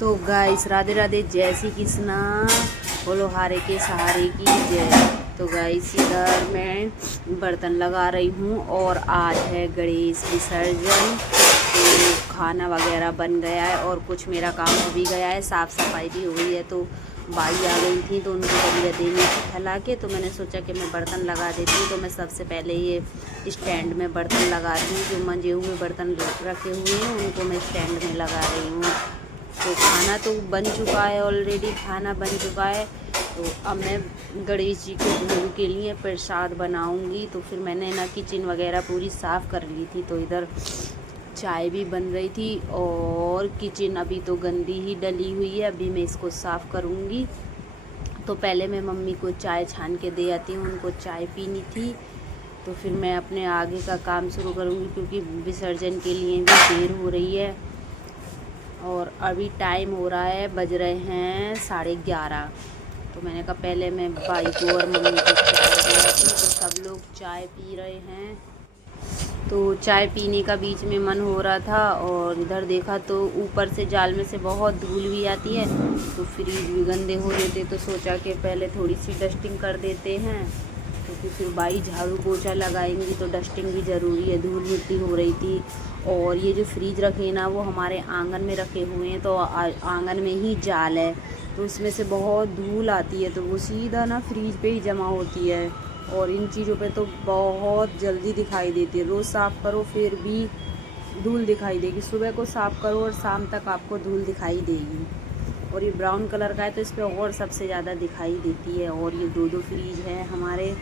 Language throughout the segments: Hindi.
तो गाइस राधे राधे, जय श्री कृष्णा, बोलो हारे के सहारे की जय। तो गाइस इधर मैं बर्तन लगा रही हूँ और आज है गणेश विसर्जन। तो खाना वगैरह बन गया है और कुछ मेरा काम हो भी गया है, साफ़ सफाई भी हुई है। तो बाई आ गई थी तो उनको तबीयत देनी थी फैला के, तो मैंने सोचा कि मैं बर्तन लगा देती हूँ। तो मैं सबसे पहले ये स्टैंड में बर्तन लगा रही हूँ, जो मंजे हुए बर्तन रखे हुए हैं उनको मैं स्टैंड में लगा रही हूँ। तो खाना तो बन चुका है, ऑलरेडी खाना बन चुका है। तो अब मैं गणेश जी के भोग के लिए प्रसाद बनाऊंगी। तो फिर मैंने ना किचन वगैरह पूरी साफ़ कर ली थी। तो इधर चाय भी बन रही थी और किचन अभी तो गंदी ही डली हुई है, अभी मैं इसको साफ़ करूँगी। तो पहले मैं मम्मी को चाय छान के दे आती हूँ, उनको चाय पीनी थी। तो फिर मैं अपने आगे का काम शुरू करूँगी, क्योंकि विसर्जन के लिए भी देर हो रही है। और अभी टाइम हो रहा है, बज रहे हैं 11:30। तो मैंने कहा पहले मैं भाई को और मम्मी को चाय दे आती। तो सब लोग चाय पी रहे हैं। तो चाय पीने का बीच में मन हो रहा था और इधर देखा तो ऊपर से जाल में से बहुत धूल भी आती है, तो फ्रिज भी गंदे हो जाते। तो सोचा कि पहले थोड़ी सी डस्टिंग कर देते हैं, क्योंकि फिर बाई झाड़ू पोछा लगाएंगी तो डस्टिंग भी ज़रूरी है, धूल मिट्टी हो रही थी। और ये जो फ्रिज रखे ना वो हमारे आंगन में रखे हुए हैं, तो आंगन में ही जाल है, तो उसमें से बहुत धूल आती है, तो वो सीधा ना फ्रिज पे ही जमा होती है। और इन चीज़ों पे तो बहुत जल्दी दिखाई देती है, रोज़ साफ़ करो फिर भी धूल दिखाई देगी। सुबह को साफ़ करो और शाम तक आपको धूल दिखाई देगी। और ये ब्राउन कलर का है तो इस पर और सबसे ज़्यादा दिखाई देती है। और ये दो फ्रिज हैं हमारे।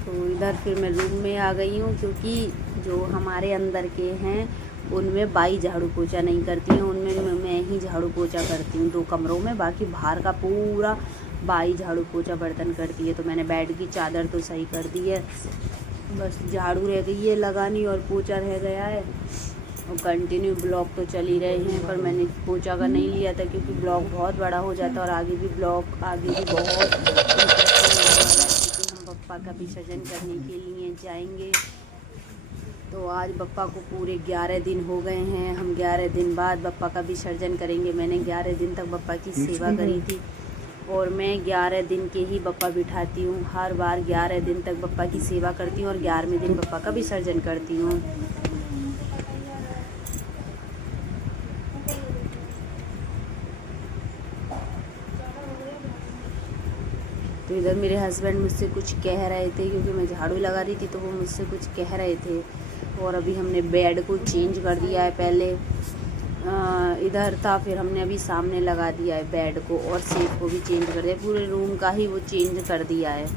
तो इधर फिर मैं रूम में आ गई हूँ, क्योंकि जो हमारे अंदर के हैं उनमें बाई झाड़ू पोछा नहीं करती हैं, उनमें मैं ही झाड़ू पोछा करती हूँ 2 कमरों में। बाकी बाहर का पूरा बाई झाड़ू पोछा बर्तन करती है। तो मैंने बेड की चादर तो सही कर दी है, बस झाड़ू रह गई है लगानी और पोछा रह गया है। और कंटिन्यू ब्लॉग तो चल ही रहे हैं, पर मैंने पोछा का नहीं लिया था, क्योंकि ब्लॉग बहुत बड़ा हो जाता है और आगे भी बहुत हम पप्पा का विसर्जन करने के लिए जाएंगे। तो आज पप्पा को पूरे 11 दिन हो गए हैं, हम 11 दिन बाद पप्पा का विसर्जन करेंगे। मैंने 11 दिन तक पप्पा की सेवा करी थी और मैं 11 दिन के ही पप्पा बिठाती हूँ। हर बार 11 दिन तक पप्पा की सेवा करती हूँ और 11वें दिन पप्पा का विसर्जन करती हूँ। तो इधर मेरे हस्बैंड मुझसे कुछ कह रहे थे, क्योंकि मैं झाड़ू लगा रही थी, तो वो मुझसे कुछ कह रहे थे। और अभी हमने बेड को चेंज कर दिया है, पहले इधर था, फिर हमने अभी सामने लगा दिया है बेड को, और सेफ को भी चेंज कर दिया, पूरे रूम का ही वो चेंज कर दिया है। और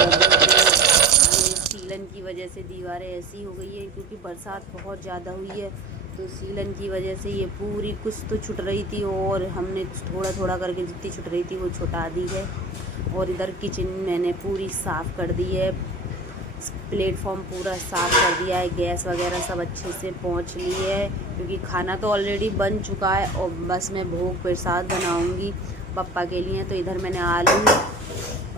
अभी सीलन की वजह से दीवारें ऐसी हो गई है, क्योंकि बरसात बहुत ज़्यादा हुई है, तो सीलन की वजह से ये पूरी कुछ तो छुट रही थी और हमने थोड़ा थोड़ा करके जितनी छुट रही थी वो छुटा दी है। और इधर किचन मैंने पूरी साफ़ कर दी है, प्लेटफॉर्म पूरा साफ़ कर दिया है, गैस वगैरह सब अच्छे से पोंछ ली है, क्योंकि खाना तो ऑलरेडी बन चुका है और बस मैं भोग प्रसाद बनाऊंगी पप्पा के लिए। तो इधर मैंने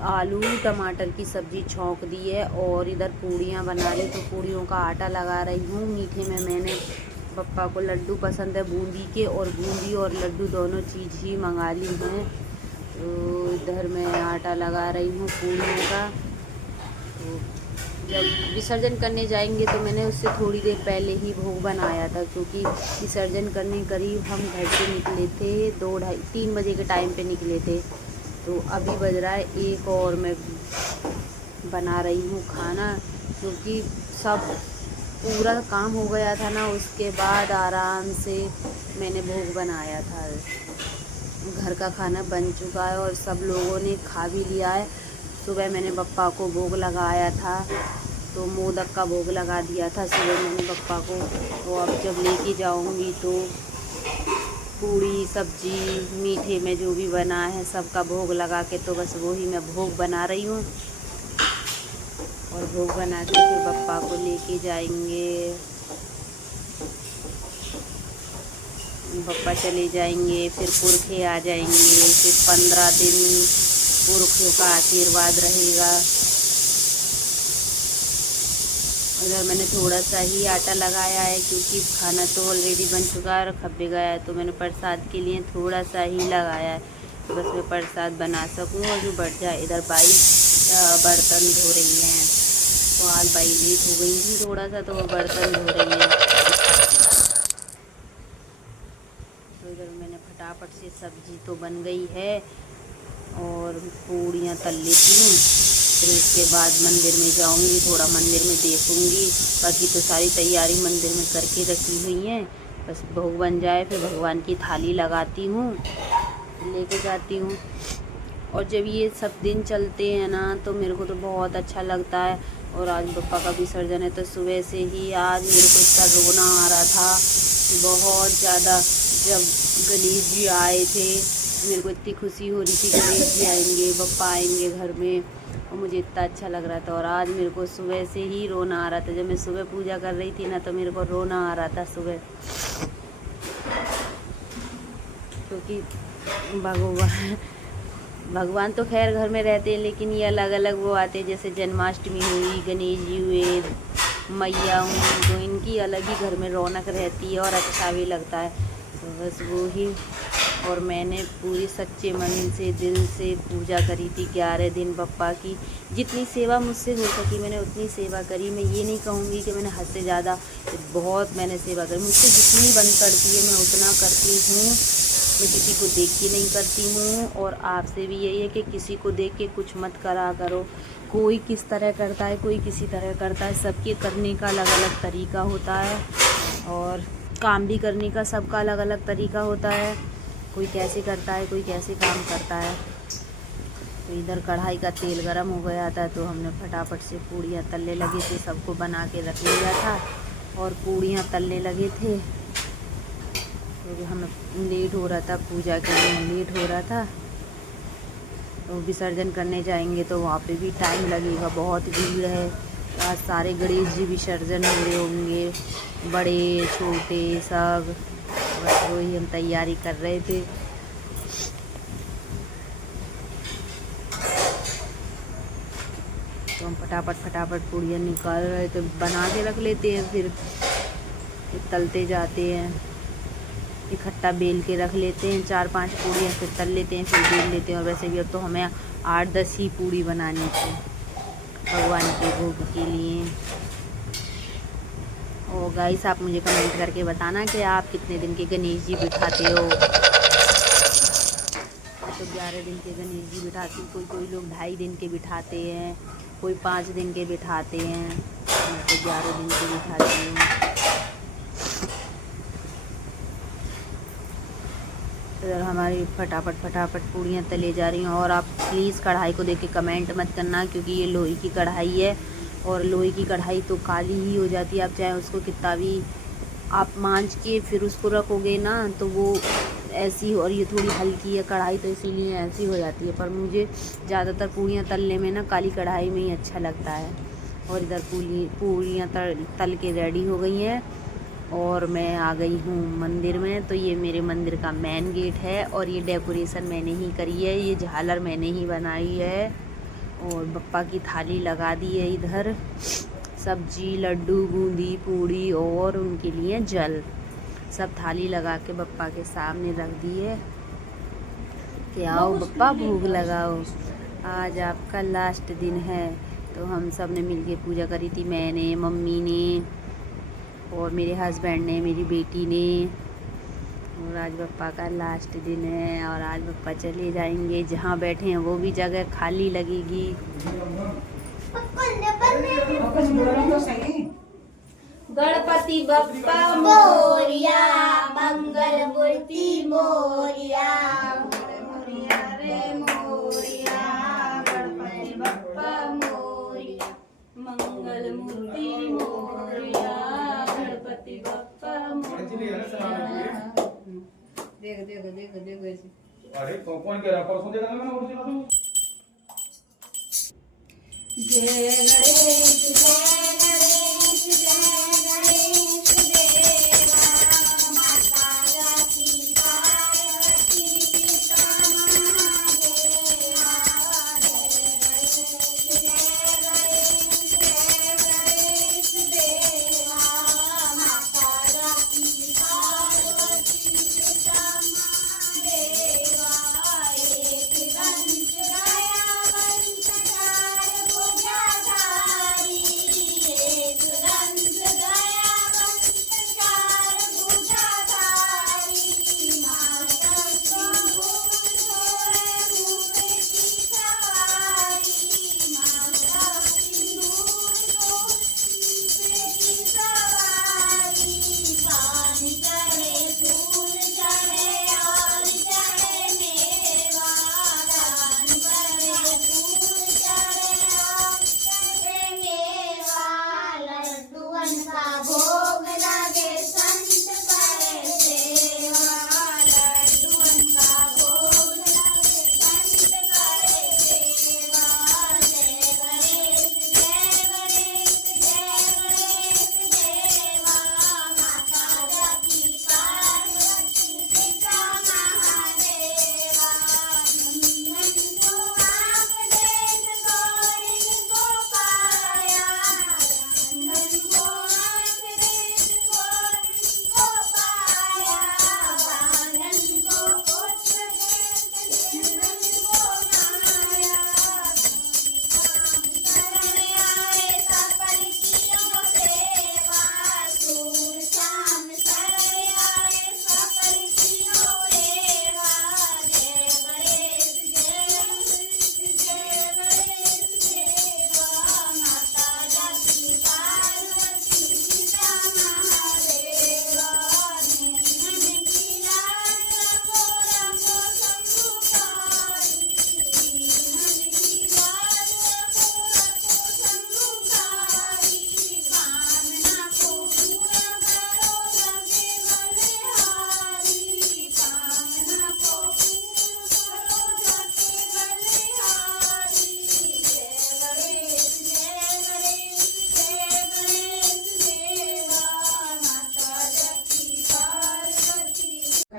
आलू टमाटर की सब्ज़ी छौंक दी है और इधर पूड़ियाँ बना ली, तो पूड़ियों का आटा लगा रही हूँ। मीठे में मैंने पप्पा को लड्डू पसंद है बूंदी के, और बूंदी और लड्डू दोनों चीज़ ही मंगा ली हैं। तो इधर मैं आटा लगा रही हूँ पूड़ियों का। तो जब विसर्जन करने जाएंगे तो मैंने उससे थोड़ी देर पहले ही भोग बनाया था, क्योंकि विसर्जन करने करीब हम घर से निकले थे 2-2:30-3 बजे के टाइम पे निकले थे। तो अभी बज रहा है 1 और मैं बना रही हूँ खाना, क्योंकि सब पूरा काम हो गया था ना, उसके बाद आराम से मैंने भोग बनाया था। घर का खाना बन चुका है और सब लोगों ने खा भी लिया है। सुबह मैंने पप्पा को भोग लगाया था, तो मोदक का भोग लगा दिया था सुबह मैंने पप्पा को। तो अब जब लेके जाऊंगी तो पूड़ी सब्जी मीठे में जो भी बना है सबका भोग लगा के, तो बस वो ही मैं भोग बना रही हूँ। और भोग बना के फिर पप्पा को लेके जाएंगे, पप्पा चले जाएंगे, फिर पुरखे आ जाएंगे, फिर 15 दिन पुरखों का आशीर्वाद रहेगा। इधर मैंने थोड़ा सा ही आटा लगाया है क्योंकि खाना तो ऑलरेडी बन चुका है और खप भी गया है, तो मैंने प्रसाद के लिए थोड़ा सा ही लगाया है, बस मैं प्रसाद बना सकूँ और जो बढ़ जाए। इधर बाई बर्तन धो रही हैं, तो आज बाई लेट हो गई थी थोड़ा सा, तो वो बर्तन धो रही हैं। तो इधर मैंने फटाफट से सब्जी तो बन गई है और पूड़ियाँ तल लेती हूँ, फिर उसके बाद मंदिर में जाऊंगी, थोड़ा मंदिर में देखूंगी। बाकी तो सारी तैयारी मंदिर में करके रखी हुई हैं, बस भोग बन जाए फिर भगवान की थाली लगाती हूँ, लेके जाती हूँ। और जब ये सब दिन चलते हैं ना तो मेरे को तो बहुत अच्छा लगता है। और आज पप्पा का विसर्जन है, तो सुबह से ही आज मेरे को इतना रोना आ रहा था कि बहुत ज़्यादा। जब गणेश जी आए थे मेरे को इतनी खुशी हो रही थी, गणेश जी आएंगे, पप्पा आएंगे घर में, और मुझे इतना अच्छा लग रहा था। और आज मेरे को सुबह से ही रोना आ रहा था, जब मैं सुबह पूजा कर रही थी ना तो मेरे को रोना आ रहा था सुबह, क्योंकि भगवान तो खैर घर में रहते हैं, लेकिन ये अलग अलग वो आते हैं, जैसे जन्माष्टमी हुई, गणेश जी हुए, मैया हुई, तो इनकी अलग ही घर में रौनक रहती है और अच्छा भी लगता है। तो बस वो ही। और मैंने पूरी सच्चे मन से दिल से पूजा करी थी 11 दिन पप्पा की। जितनी सेवा मुझसे हो सकी मैंने उतनी सेवा करी। मैं ये नहीं कहूँगी कि मैंने हद से ज़्यादा, बहुत मैंने सेवा करी, मुझसे जितनी बन पड़ती है मैं उतना करती हूँ। मैं किसी को देख के नहीं करती हूँ, और आपसे भी यही है कि किसी को देख के कुछ मत करा करो। कोई किस तरह करता है, कोई किसी तरह करता है, सबके करने का अलग अलग तरीका होता है, और काम भी करने का सबका अलग अलग तरीका होता है। कोई कैसे करता है, कोई कैसे काम करता है। तो इधर कढ़ाई का तेल गरम हो गया था, तो हमने फटाफट से पूड़ियाँ तलने लगे थे, सबको बना के रख लिया था और पूड़ियाँ तलने लगे थे, क्योंकि तो हमें लेट हो रहा था, पूजा के लिए लेट हो रहा था। तो विसर्जन करने जाएंगे तो वहाँ पे भी टाइम लगेगा, बहुत भीड़ है। आज सारे गणेश जी विसर्जन हो रहे होंगे, बड़े छोटे सब, बस वही हम तैयारी कर रहे थे। तो हम फटाफट पूड़ियाँ निकाल रहे थे, बना के रख लेते हैं, फिर तलते जाते हैं। इकट्ठा बेल के रख लेते हैं 4-5 पूड़ियाँ, फिर तल लेते हैं, फिर बेल लेते हैं। और वैसे भी अब तो हमें 8-10 ही पूड़ी बनानी थी भगवान के भोग के लिए। और गाइस आप मुझे कमेंट करके बताना कि आप कितने दिन के गणेश जी बिठाते हो। तो 11 दिन के गणेश जी बिठाती, कोई लोग 2.5 दिन के बिठाते हैं, कोई 5 दिन के बिठाते हैं, मैं तो 11 दिन के बिठाती हूँ। इधर हमारी फटाफट पूड़ियाँ तले जा रही हैं। और आप प्लीज़ कढ़ाई को देख के कमेंट मत करना, क्योंकि ये लोहे की कढ़ाई है, और लोहे की कढ़ाई तो काली ही हो जाती है। आप चाहे उसको कितना भी आप मांझ के फिर उसको रखोगे ना तो वो ऐसी, और ये थोड़ी हल्की है कढ़ाई, तो इसीलिए ऐसी हो जाती है। पर मुझे ज़्यादातर पूड़ियाँ तलने में ना काली कढ़ाई में ही अच्छा लगता है। और इधर पूड़ियाँ तल के रेडी हो गई हैं, और मैं आ गई हूँ मंदिर में। तो ये मेरे मंदिर का मेन गेट है, और ये डेकोरेशन मैंने ही करी है, ये झालर मैंने ही बनाई है, और बप्पा की थाली लगा दी है। इधर सब्जी, लड्डू, बूंदी, पूड़ी और उनके लिए जल, सब थाली लगा के बप्पा के सामने रख दी है कि आओ बप्पा भोग लगाओ। आज आपका लास्ट दिन है। तो हम सब ने मिलके पूजा करी थी, मैंने, मम्मी ने, और मेरे हस्बैंड ने, मेरी बेटी ने। और आज बप्पा का लास्ट दिन है, और आज बप्पा चले जाएंगे, जहाँ बैठे हैं वो भी जगह खाली लगेगी। गणपति बप्पा मोरिया, मंगल मूर्ति मोरिया, मोरिया रे मोरिया, गणपति बप्पा मोरिया, मंगल मूर्ति मोरिया, गणपति बप्पा मोरिया। देखो ऐसे। अरे कौन कह रहा है? परसों देखा था मैंने ओरिजिनल। जय गणेश जय गणेश जय गणेश देवा, माता लक्ष्मी पार्वती पिता महादेवा। जय गणेश जय गणेश जय गणेश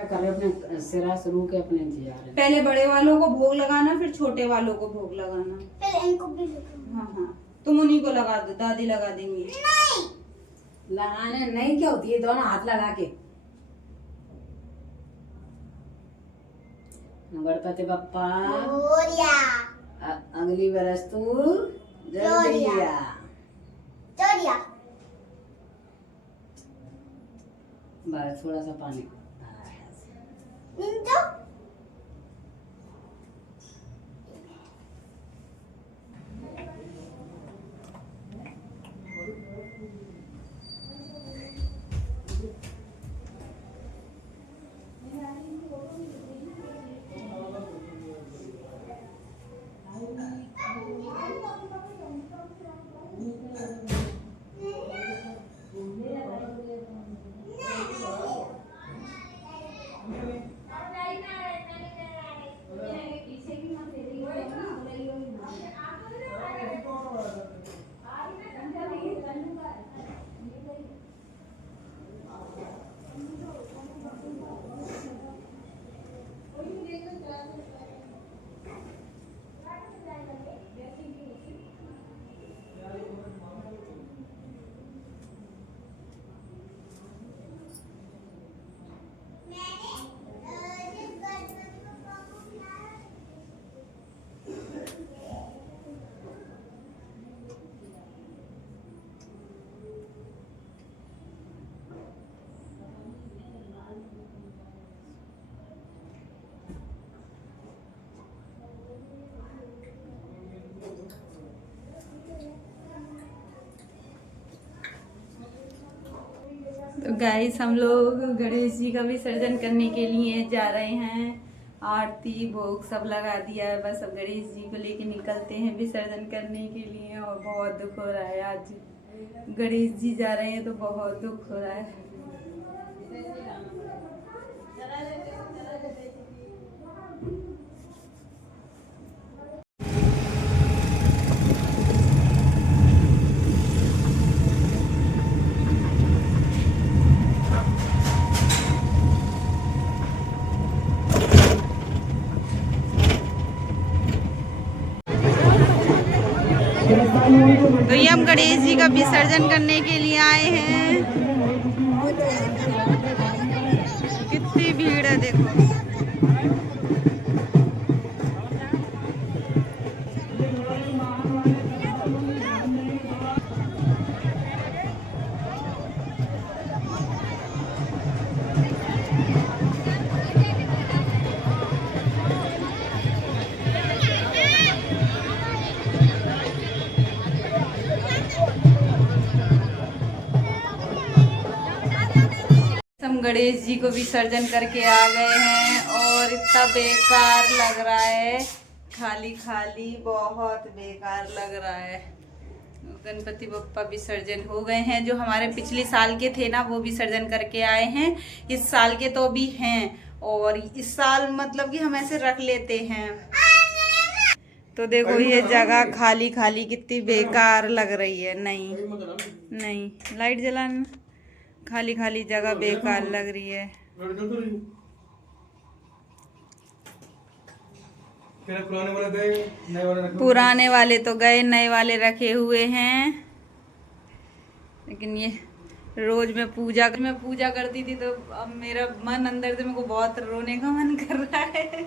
कर रहे अपने सिरा शुरू के अपने इंतजार है। पहले बड़े वालों को भोग लगाना, फिर छोटे वालों को भोग लगाना। पहले इनको भी लगाना। हाँ हाँ, तुम उन्हीं को लगा दो, दादी लगा देंगी। नहीं, लगाने नहीं क्या होती है, दोनों हाथ लगा के। गणपति बप्पा मोरिया, अगली बरस तू जल्दी जोरिया। आ। चोरिया। बस थोड़ा सा पानी। निंजो। तो गाइस हम लोग गणेश जी का विसर्जन करने के लिए जा रहे हैं। आरती भोग सब लगा दिया है, बस अब गणेश जी को लेके निकलते हैं विसर्जन करने के लिए। और बहुत दुख हो रहा है, आज गणेश जी जा रहे हैं तो बहुत दुख हो रहा है। तो ये हम गणेश जी का विसर्जन करने के लिए आए हैं। कितनी भीड़ है देखो। हम गणेश जी को विसर्जन करके आ गए हैं और इतना बेकार लग रहा है, खाली खाली बहुत बेकार लग रहा है। गणपति बप्पा विसर्जन हो गए हैं, जो हमारे पिछले साल के थे ना वो विसर्जन करके आए हैं। इस साल के तो भी हैं और इस साल मतलब कि हम ऐसे रख लेते हैं। तो देखो ये जगह खाली खाली कितनी बेकार लग रही है। नहीं नहीं, लाइट जलाना, खाली खाली जगह बेकार लग रही है। पुराने वाले तो गए, नए वाले रखे हुए हैं। लेकिन ये रोज मैं पूजा करती थी तो अब मेरा मन अंदर से मेरे को बहुत रोने का मन कर रहा है।